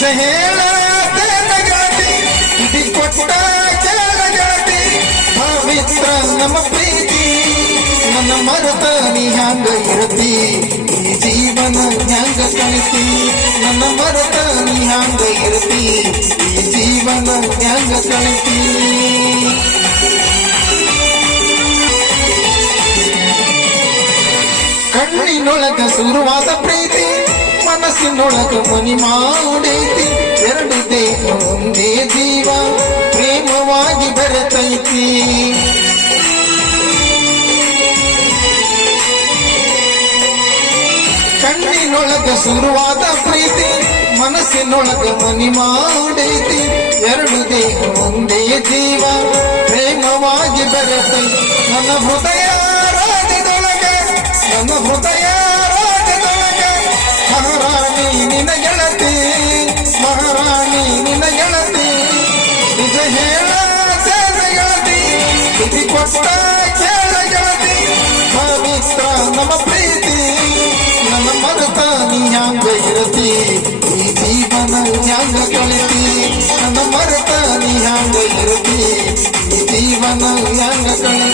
ನಿಜ ಹೇಳತೇನ ಗೆಳತಿ ಇದಿ ಕೊಟ್ಟ ಕೇಳ ಗೆಳತಿ ಪವಿತ್ರ ನಮ್ಮ ಪ್ರೀತಿ ನನ್ನ ಮರೆತ ನೀ ಹ್ಯಾಂಗ ಇರತಿ ಈ ಜೀವನ ಹ್ಯಾಂಗ ಕಳಿತಿ ನನ್ನ ಮರೆತ ನೀ ಹ್ಯಾಂಗ ಇರತಿ ಈ ಜೀವನ ಹ್ಯಾಂಗ ಕಳಿತಿ ಕಣ್ಣಿನೊಳಗ ಶುರುವಾದ ಪ್ರೀತಿ ಮನಸ್ಸಿನೊಳಗ ಮನಿ ಮಾಡೈತಿ ಎರಡು ದೇಹ ಒಂದೇ ಜೀವ ಪ್ರೇಮವಾಗಿ ಬೆರೆತೈತಿ ಕಣ್ಣಿನೊಳಗ ಶುರುವಾದ ಪ್ರೀತಿ ಮನಸ್ಸಿನೊಳಗ ಮನಿ ಮಾಡೈತಿ ಎರಡು ದೇಹ ಒಂದೇ ಜೀವ ಪ್ರೇಮವಾಗಿ ಬೆರೆತೈತಿ ನನ್ನ ಹೃದಯ ನನ್ನ ಹೃದಯ ರಾಜದೊಳಗ ಮಹಾರಾಣಿ ನಿನ ಗೆಳತಿ ಮಹಾರಾಣಿ ನಿನ ಗೆಳತಿ ನಿಜ ಹೇಳತೇನ ಗೆಳತಿ ಇದಿ ಕೊಟ್ಟ ಕೇಳ ಗೆಳತಿ ಪವಿತ್ರ ನಮ್ಮ ಪ್ರೀತಿ ನನ್ನ ಮರೆತ ನೀ ಹ್ಯಾಂಗ ಇರತಿ ಈ ಜೀವನ ಹ್ಯಾಂಗ ಕಳಿತಿ ನನ್ನ ಮರೆತ ನೀ ಹ್ಯಾಂಗ ಇರತಿ ಈ ಜೀವನ ಹ್ಯಾಂಗ ಕಳಿತಿ